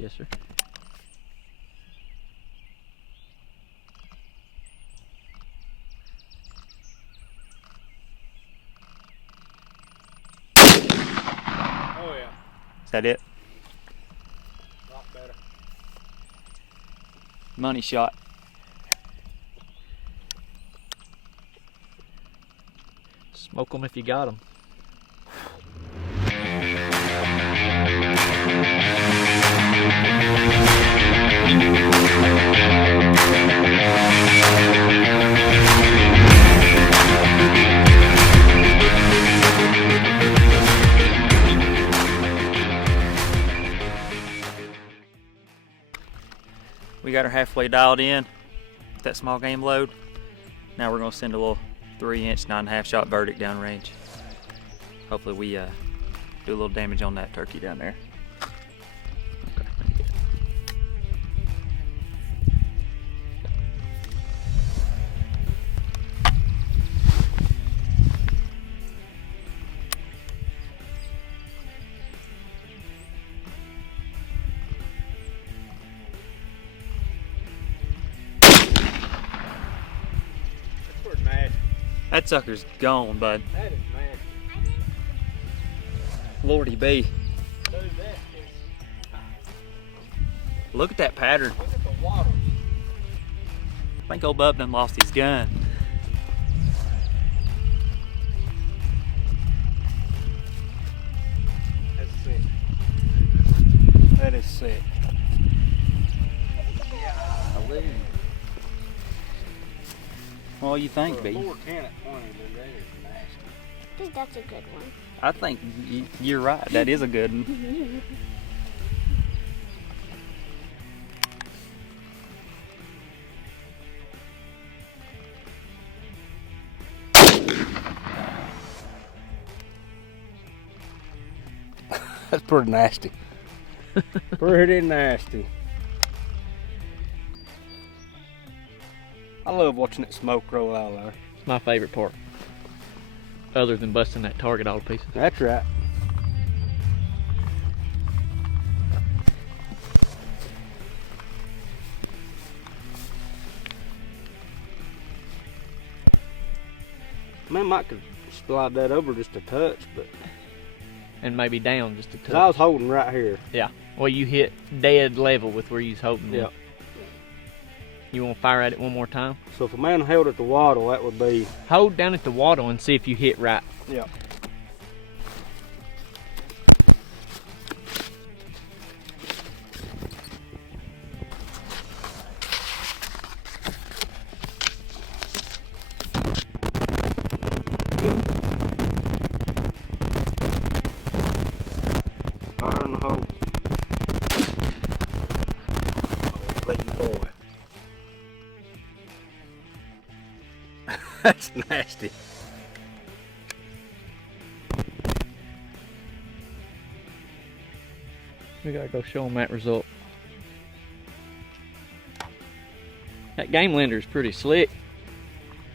Yes, sir. Oh yeah. Is that it? A lot better. Money shot. Smoke them if you got them. We got her halfway dialed in with that small game load. Now we're gonna send a little 3-inch 9.5 shot Verdict downrange. Hopefully we do a little damage on that turkey down there. Okay, let me get it. That's pretty nasty. That sucker's gone, bud. That is nasty. Lordy be. Dude, that is. Look at that pattern. Look at the water. I think old Bub done lost his gun. That's sick. That is sick. What do you think, For B? a 410 at 20, dude, that is nasty. I think that's a good one. I think you're right. That is a good one. That's pretty nasty. Pretty nasty. I love watching that smoke roll out there. It's my favorite part. Other than busting that target all to pieces. That's right. Man, might could slide that over just a touch, but And maybe down just a touch. 'cause I was holding right here. Yeah. Well, you hit dead level with where you was holding Yeah. it. You want to fire at it one more time? So if a man held at the wattle, that would be. Hold down at the wattle and see if you hit right. Yeah. Fire in the hole. Baby boy. That's nasty. We gotta go show them that result. That Gamelander is pretty slick.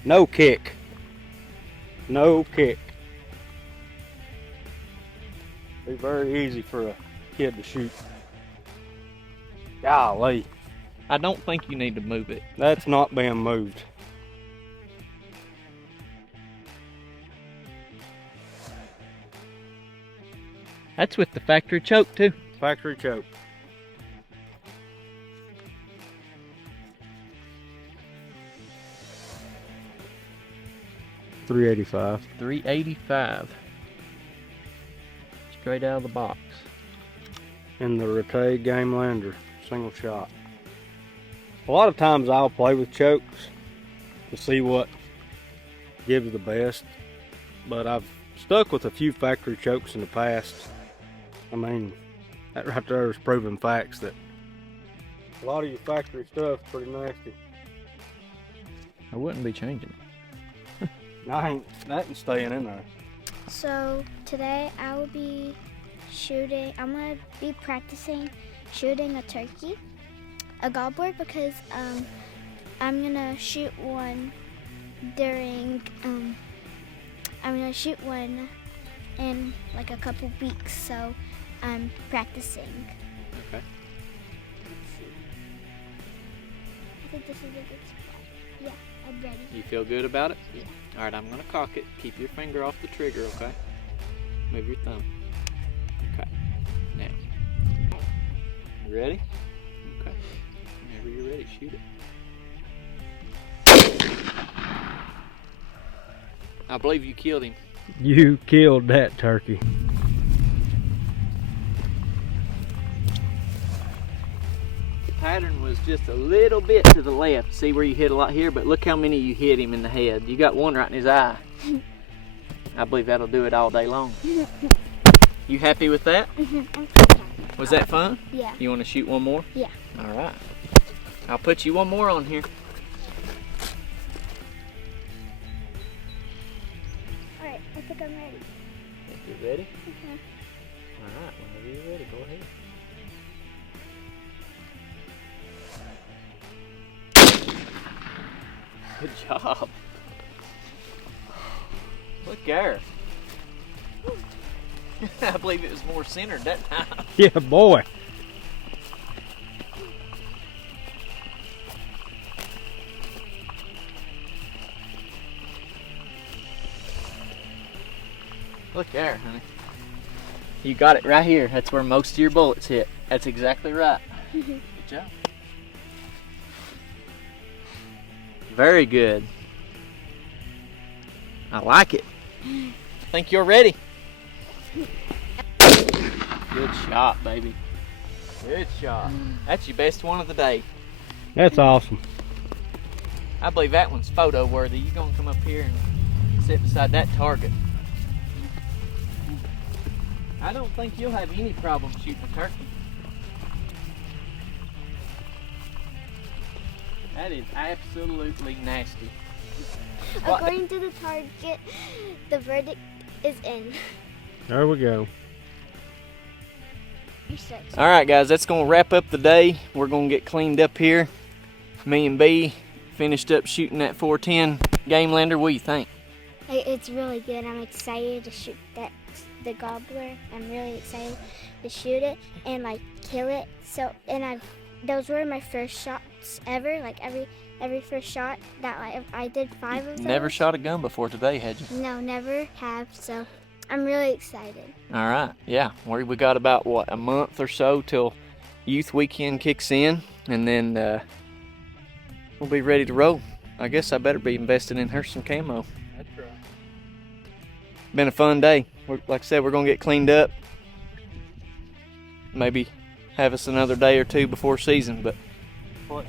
No kick. No kick. Be very easy for a kid to shoot. Golly, I don't think you need to move it. that's not being moved. That's with the factory choke too. Factory choke. $385. 385. Straight out of the box. In the Retay Gamelander, single shot. A lot of times I'll play with chokes to see what gives the best, but I've stuck with a few factory chokes in the past. I mean, that right there is proven facts that a lot of your factory stuff's pretty nasty. I wouldn't be changing it. That ain't staying in there. So today I will be shooting, I'm going to be practicing shooting a turkey, a gobbleboard, because I'm going to shoot one during, I'm going to shoot one in like a couple weeks, so I'm practicing. Okay. think this is a good spot. Yeah, I'm ready. You feel good about it? Yeah. All right, I'm gonna cock it. Keep your finger off the trigger, okay? Move your thumb. Okay. Now. You ready? Okay. Whenever you're ready, shoot it. I believe you killed him. You killed that turkey. The pattern was just a little bit to the left. See where you hit a lot here, but look how many you hit him in the head. You got one right in his eye. I believe that'll do it all day long. You happy with that? I'm pretty happy. Was that fun? Yeah. You want to shoot one more? Yeah. All right. I'll put you one more on here. All right, I think I'm ready. If you're ready? Mhm. All right, whenever you're ready, go ahead. Good job. Look there. I believe it was more centered that time. Yeah, boy. Look there, honey. You got it right here. That's where most of your bullets hit. That's exactly right. Good job. Very good. I like it. Think you're ready? Good shot, baby. Good shot. That's your best one of the day. That's awesome. I believe that one's photo worthy. You're gonna come up here and sit beside that target. I don't think you'll have any problem shooting a turkey. That is absolutely nasty. What? According to the target, the verdict is in. There we go. Research. All right, guys, that's gonna wrap up the day. We're gonna get cleaned up here. Me and B finished up shooting that 410 Gamelander. What do you think? It's really good. I'm excited to shoot the gobbler. I'm really excited to shoot it and like kill it. Those were my first shots ever. Like every first shot that I did 5 of those. Never shot a gun before today, had you? No, never have. So I'm really excited. All right, yeah. We got about, what, a month or so till youth weekend kicks in, and then we'll be ready to roll. I guess I better be investing in her some camo. That's right. Been a fun day. Like I said, we're gonna get cleaned up. Maybe have us another day or two before season, but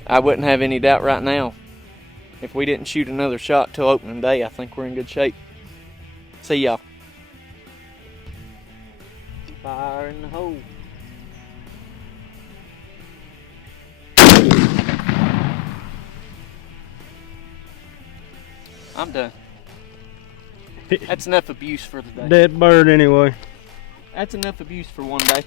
I wouldn't have any doubt right now. If we didn't shoot another shot till opening day, I think we're in good shape. See y'all. Fire in the hole. I'm done. That's enough abuse for the day. Dead bird anyway. That's enough abuse for one day.